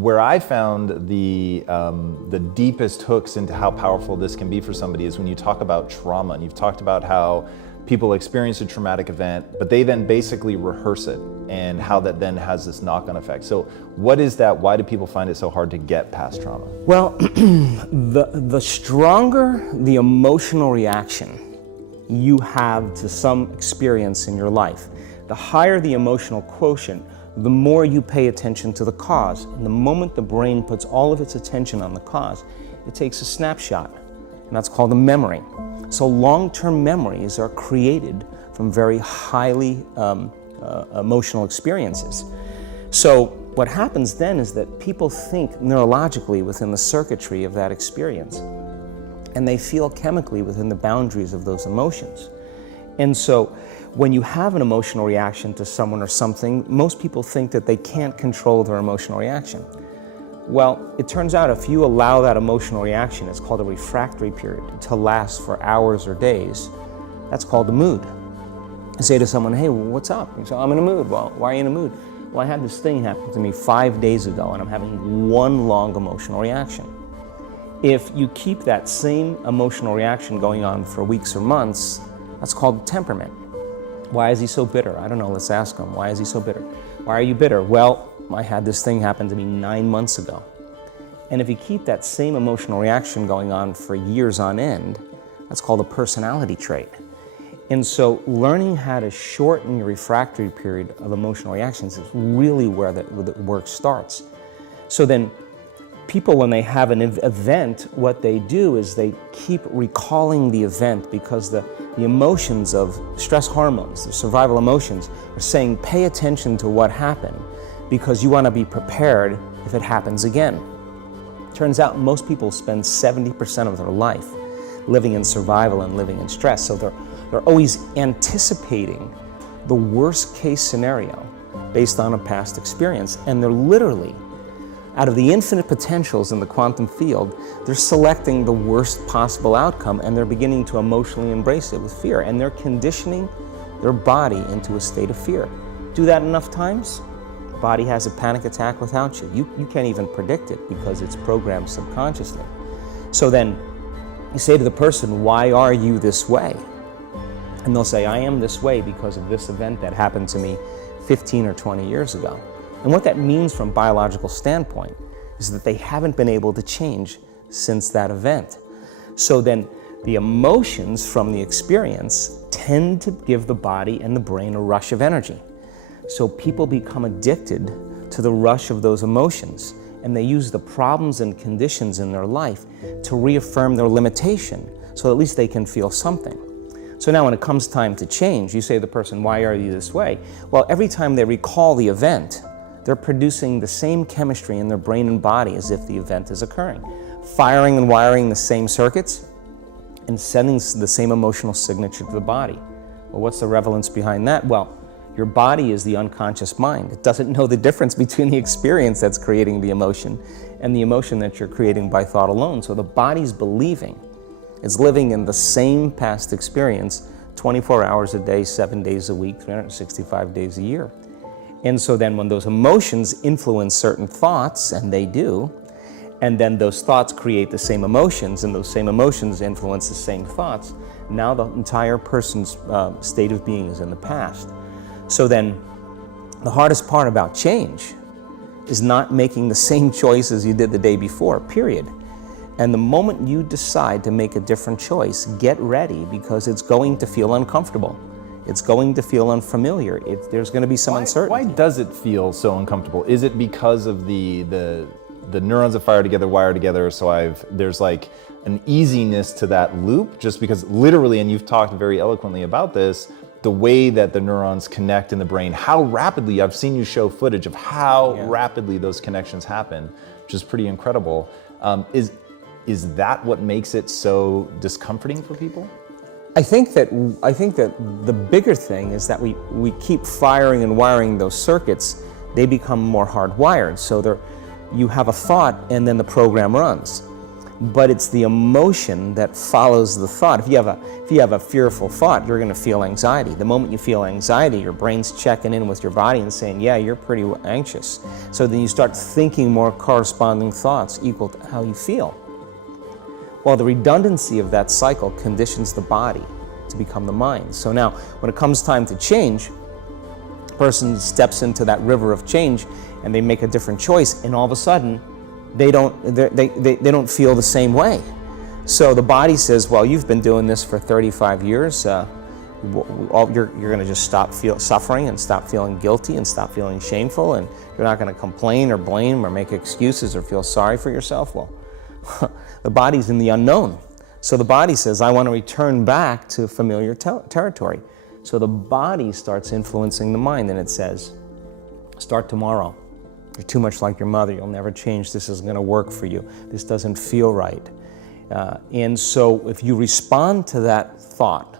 where I found the deepest hooks into how powerful this can be for somebody is when you talk about trauma. And you've talked about how people experience a traumatic event, but they then basically rehearse it, and how that then has this knock-on effect. So what is that? Why do people find it so hard to get past trauma? Well, the stronger the emotional reaction you have to some experience in your life, the higher the emotional quotient, the more you pay attention to the cause. And the moment the brain puts all of its attention on the cause, it takes a snapshot, and that's called a memory. So long-term memories are created from very highly emotional experiences. So what happens then is that people think neurologically within the circuitry of that experience, and they feel chemically within the boundaries of those emotions. And so when you have an emotional reaction to someone or something, most people think that they can't control their emotional reaction. Well, it turns out if you allow that emotional reaction, it's called a refractory period, to last for hours or days, that's called a mood. I say to someone, hey, what's up? You say, I'm in a mood. Well, why are you in a mood? Well, I had this thing happen to me 5 days ago, and I'm having one long emotional reaction. If you keep that same emotional reaction going on for weeks or months, that's called temperament. Why is he so bitter? I don't know, let's ask him. Why is he so bitter? Why are you bitter? Well, I had this thing happen to me 9 months ago. And if you keep that same emotional reaction going on for years on end, that's called a personality trait. And so learning how to shorten your refractory period of emotional reactions is really where the work starts. So then people, when they have an event, what they do is they keep recalling the event, because the emotions of stress hormones, the survival emotions, are saying pay attention to what happened, because you want to be prepared if it happens again. Turns out most people spend 70% of their life living in survival and living in stress, so they're always anticipating the worst case scenario based on a past experience, and they're literally, out of the infinite potentials in the quantum field, they're selecting the worst possible outcome, and they're beginning to emotionally embrace it with fear, and they're conditioning their body into a state of fear. Do that enough times, the body has a panic attack without you. You can't even predict it because it's programmed subconsciously. So then you say to the person, why are you this way? And they'll say, I am this way because of this event that happened to me 15 or 20 years ago. And what that means from a biological standpoint is that they haven't been able to change since that event. So then the emotions from the experience tend to give the body and the brain a rush of energy. So people become addicted to the rush of those emotions, and they use the problems and conditions in their life to reaffirm their limitation, so at least they can feel something. So now when it comes time to change, you say to the person, why are you this way? Well, every time they recall the event, they're producing the same chemistry in their brain and body as if the event is occurring, firing and wiring the same circuits and sending the same emotional signature to the body. Well, what's the relevance behind that? Well, your body is the unconscious mind. It doesn't know the difference between the experience that's creating the emotion and the emotion that you're creating by thought alone. So the body's believing it's living in the same past experience 24 hours a day, 7 days a week, 365 days a year. And so then when those emotions influence certain thoughts, and they do, and then those thoughts create the same emotions, and those same emotions influence the same thoughts, now the entire person's state of being is in the past. So then the hardest part about change is not making the same choices you did the day before, period. And the moment you decide to make a different choice, get ready, because it's going to feel uncomfortable. It's going to feel unfamiliar. There's going to be some uncertainty. Why does it feel so uncomfortable? Is it because of the neurons that fire together wire together, so there's like an easiness to that loop, just because literally, and you've talked very eloquently about this, the way that the neurons connect in the brain, how rapidly, I've seen you show footage of how rapidly those connections happen, which is pretty incredible. Is that what makes it so discomforting for people? I think that the bigger thing is that we keep firing and wiring those circuits. They become more hardwired. So you have a thought, and then the program runs. but it's the emotion that follows the thought. If you have a fearful thought, you're going to feel anxiety. The moment you feel anxiety, your brain's checking in with your body and saying, yeah, you're pretty anxious. So then you start thinking more corresponding thoughts equal to how you feel. Well, the redundancy of that cycle conditions the body to become the mind. So now, when it comes time to change, a person steps into that river of change and they make a different choice, and all of a sudden, they don't feel the same way. So the body says, well, you've been doing this for 35 years. You're going to just stop suffering and stop feeling guilty and stop feeling shameful, and you're not going to complain or blame or make excuses or feel sorry for yourself. Well, the body's in the unknown. So the body says, I want to return back to familiar territory. So the body starts influencing the mind, and it says, start tomorrow. You're too much like your mother. You'll never change. This isn't going to work for you. This doesn't feel right. And so if you respond to that thought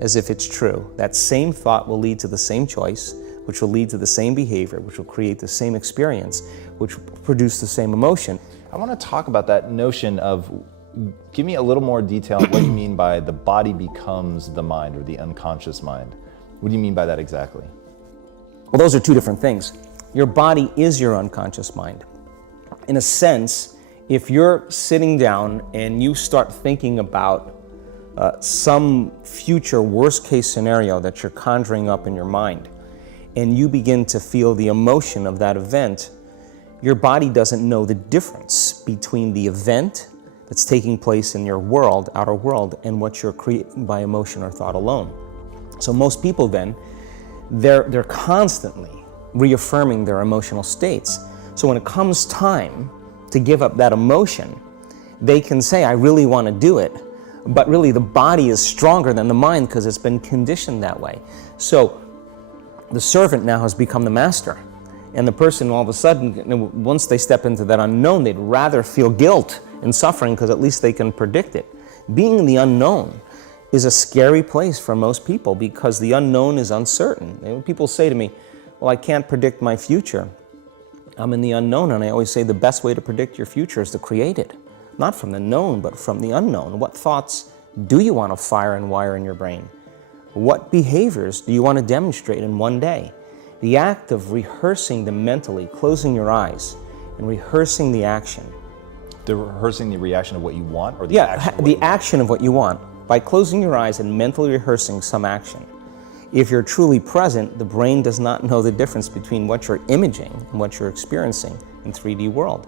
as if it's true, that same thought will lead to the same choice, which will lead to the same behavior, which will create the same experience, which will produce the same emotion. I want to talk about that notion of, give me a little more detail on what you mean by the body becomes the mind or the unconscious mind. What do you mean by that exactly? Well, those are two different things. Your body is your unconscious mind. In a sense, if you're sitting down and you start thinking about some future worst case scenario that you're conjuring up in your mind, and you begin to feel the emotion of that event, your body doesn't know the difference between the event that's taking place in your world, outer world, and what you're creating by emotion or thought alone. So most people then, they're constantly reaffirming their emotional states. So when it comes time to give up that emotion, they can say, I really want to do it, but really the body is stronger than the mind because it's been conditioned that way. So the servant now has become the master, and the person all of a sudden, once they step into that unknown, they'd rather feel guilt and suffering because at least they can predict it. Being in the unknown is a scary place for most people because the unknown is uncertain. And people say to me, well, I can't predict my future. I'm in the unknown, and I always say the best way to predict your future is to create it. Not from the known, but from the unknown. What thoughts do you want to fire and wire in your brain? What behaviors do you want to demonstrate in one day? The act of rehearsing them mentally, closing your eyes, and rehearsing the action. Rehearsing the reaction of what you want, or the action? Yeah, the action of what you want. By closing your eyes and mentally rehearsing some action. If you're truly present, the brain does not know the difference between what you're imaging and what you're experiencing in 3D world.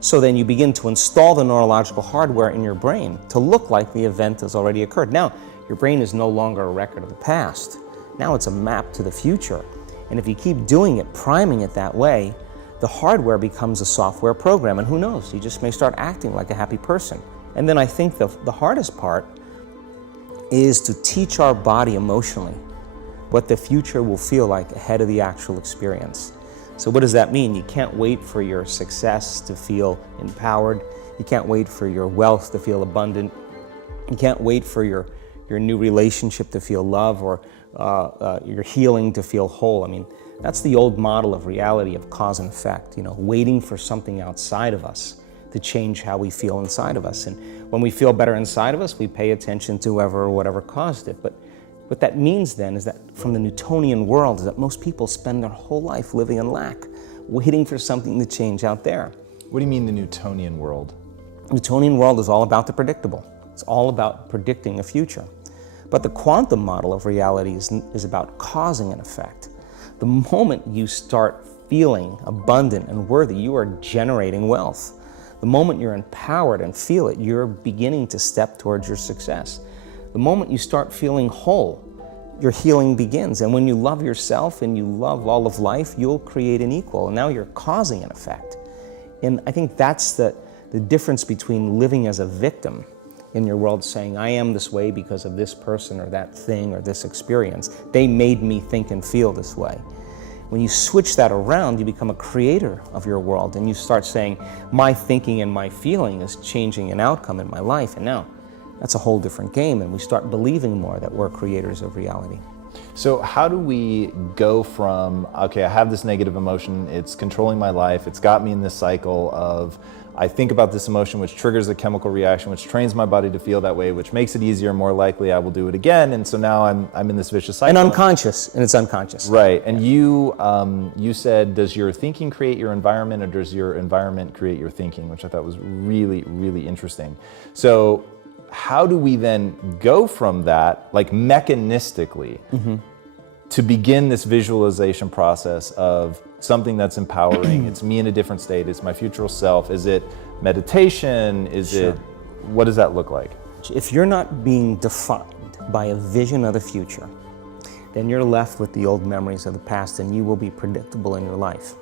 So then you begin to install the neurological hardware in your brain to look like the event has already occurred. Now, your brain is no longer a record of the past. Now it's a map to the future. And if you keep doing it, priming it that way, the hardware becomes a software program, and who knows, you just may start acting like a happy person. And then I think the hardest part is to teach our body emotionally what the future will feel like ahead of the actual experience. So what does that mean? You can't wait for your success to feel empowered. You can't wait for your wealth to feel abundant. You can't wait for your new relationship to feel love, or your healing to feel whole. I mean, that's the old model of reality, of cause and effect, waiting for something outside of us to change how we feel inside of us. And when we feel better inside of us, we pay attention to whoever or whatever caused it. But what that means then is that from the Newtonian world is that most people spend their whole life living in lack, waiting for something to change out there. What do you mean the Newtonian world? The Newtonian world is all about the predictable. It's all about predicting a future. But the quantum model of reality is about causing an effect. The moment you start feeling abundant and worthy, you are generating wealth. The moment you're empowered and feel it, you're beginning to step towards your success. The moment you start feeling whole, your healing begins. And when you love yourself and you love all of life, you'll create an equal. And now you're causing an effect. And I think that's the difference between living as a victim in your world, saying, I am this way because of this person or that thing or this experience. They made me think and feel this way. When you switch that around, you become a creator of your world, and you start saying, my thinking and my feeling is changing an outcome in my life. And now that's a whole different game, and we start believing more that we're creators of reality. So how do we go from, okay, I have this negative emotion, it's controlling my life, it's got me in this cycle of I think about this emotion, which triggers a chemical reaction, which trains my body to feel that way, which makes it easier, more likely I will do it again. And so now I'm in this vicious cycle. And unconscious, and it's unconscious. Right. And you said, does your thinking create your environment, or does your environment create your thinking? Which I thought was really, really interesting. So how do we then go from that, like mechanistically, to begin this visualization process of something that's empowering? It's me in a different state. It's my future self. Is it meditation? Is it, what does that look like? If you're not being defined by a vision of the future, then you're left with the old memories of the past, and you will be predictable in your life.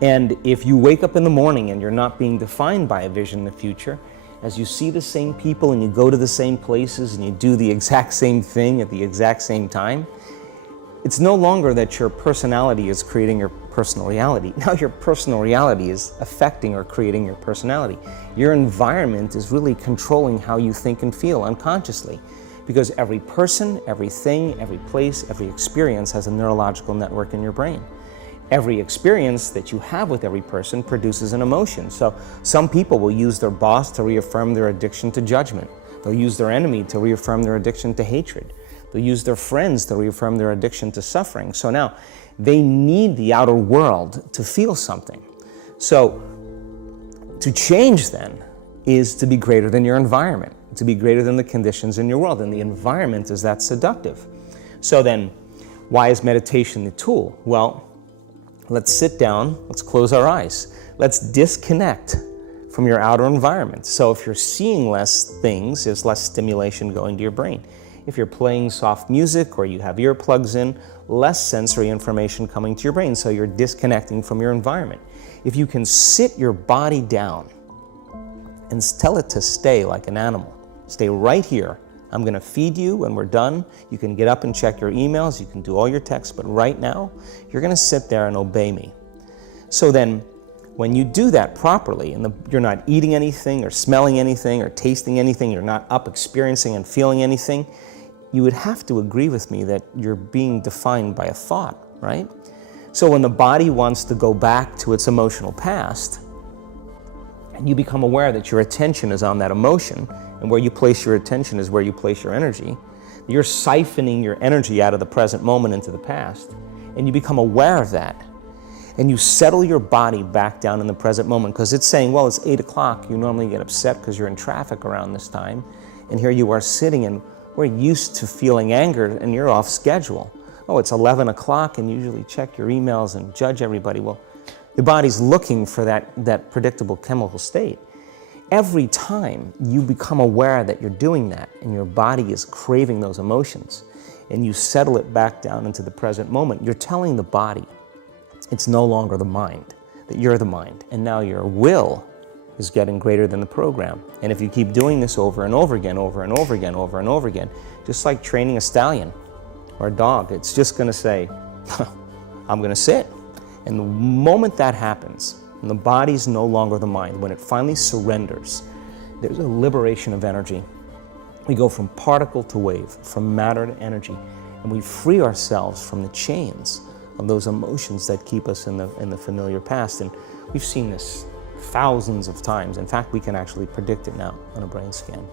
And if you wake up in the morning and you're not being defined by a vision in the future, as you see the same people and you go to the same places and you do the exact same thing at the exact same time, it's no longer that your personality is creating your personal reality. Now your personal reality is affecting or creating your personality. Your environment is really controlling how you think and feel unconsciously, because every person, everything, every place, every experience has a neurological network in your brain. Every experience that you have with every person produces an emotion. So some people will use their boss to reaffirm their addiction to judgment. They'll use their enemy to reaffirm their addiction to hatred. They'll use their friends to reaffirm their addiction to suffering. So now they need the outer world to feel something. So to change then is to be greater than your environment, to be greater than the conditions in your world. And the environment is that seductive. So then why is meditation the tool? Well, let's sit down, let's close our eyes. Let's disconnect from your outer environment. So if you're seeing less things, there's less stimulation going to your brain. If you're playing soft music or you have earplugs in, less sensory information coming to your brain, so you're disconnecting from your environment. If you can sit your body down and tell it to stay like an animal, stay right here. I'm going to feed you when we're done. You can get up and check your emails, you can do all your texts, but right now, you're going to sit there and obey me. So then, when you do that properly, and you're not eating anything or smelling anything or tasting anything, you're not up experiencing and feeling anything, you would have to agree with me that you're being defined by a thought, right? So when the body wants to go back to its emotional past, and you become aware that your attention is on that emotion, and where you place your attention is where you place your energy, you're siphoning your energy out of the present moment into the past, and you become aware of that. And you settle your body back down in the present moment, because it's saying, well, it's 8 o'clock. You normally get upset because you're in traffic around this time. And here you are sitting, and we're used to feeling anger, and you're off schedule. Oh, it's 11 o'clock, and you usually check your emails and judge everybody. Well, your body's looking for that predictable chemical state. Every time you become aware that you're doing that, and your body is craving those emotions, and you settle it back down into the present moment, you're telling the body, it's no longer the mind, that you're the mind. And now your will is getting greater than the program. And if you keep doing this over and over again, over and over again, over and over again, just like training a stallion or a dog, it's just going to say, I'm going to sit. And the moment that happens, and the body's no longer the mind, when it finally surrenders, there's a liberation of energy. We go from particle to wave, from matter to energy, and we free ourselves from the chains of those emotions that keep us in the familiar past. And we've seen this thousands of times. In fact, we can actually predict it now on a brain scan.